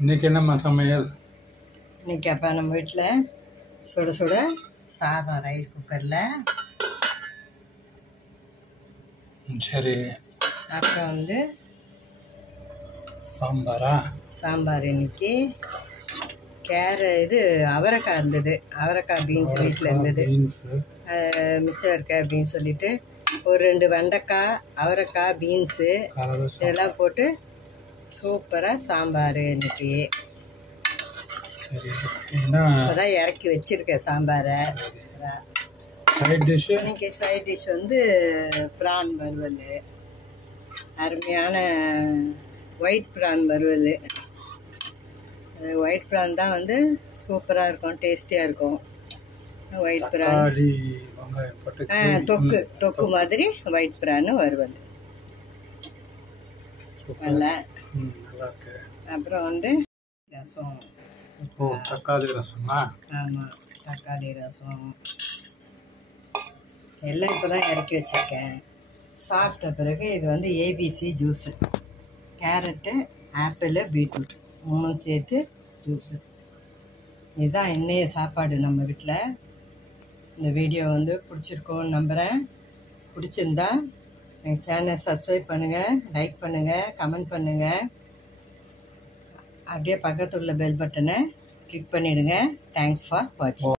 இன்னைக்கு என்னம்மா சமையல்? இன்னைக்கு அப்போ நம்ம வீட்டில் சுட சுட சாதம் ரைஸ் குக்கரில். சரி. அப்புறம் வந்து சாம்பார். இன்னைக்கு அவரைக்காய் இருந்தது, அவரைக்காய் பீன்ஸ் வீட்டில் இருந்தது, மிச்சம் இருக்க அப்படின்னு சொல்லிட்டு ஒரு 2 வெண்டைக்காய், அவரைக்காய், பீன்ஸு இதெல்லாம் போட்டு சூப்பராக சாம்பார் இன்னைக்கு. இப்போதான் இறக்கி வச்சிருக்கேன் சாம்பாரை. இன்னைக்கு சைட் டிஷ் வந்து ப்ரான் வறுவல், அருமையான ஒயிட் ப்ரான் வறுவல். ஒயிட் ப்ரான் தான் வந்து சூப்பராக இருக்கும், டேஸ்டியாக இருக்கும். ஒயிட் ப்ரான் தொக்கு மாதிரி ஒயிட் ப்ரான் வறுவல் நல்லா. அப்புறம் வந்து ரசம். தக்காளி ரசமா? ஆமாம், தக்காளி ரசம் எல்லாம் இப்போ தான் இறக்கி வச்சுருக்கேன். சாப்பிட்ட பிறகு இது வந்து ABC juice, carrot, apple, beetroot 3 சேர்த்து ஜூஸு. இதுதான் இன்னைய சாப்பாடு நம்ம வீட்டில். இந்த வீடியோ வந்து பிடிச்சிருக்கோன்னு நம்புகிறேன். பிடிச்சிருந்தா எங்கள் சேனலை சப்ஸ்கிரைப் பண்ணுங்கள், லைக் பண்ணுங்கள், கமெண்ட் பண்ணுங்கள். அப்படியே பக்கத்தில் உள்ள பெல் பட்டனை கிளிக் பண்ணிவிடுங்க. தேங்க்ஸ் ஃபார் வாட்சிங்.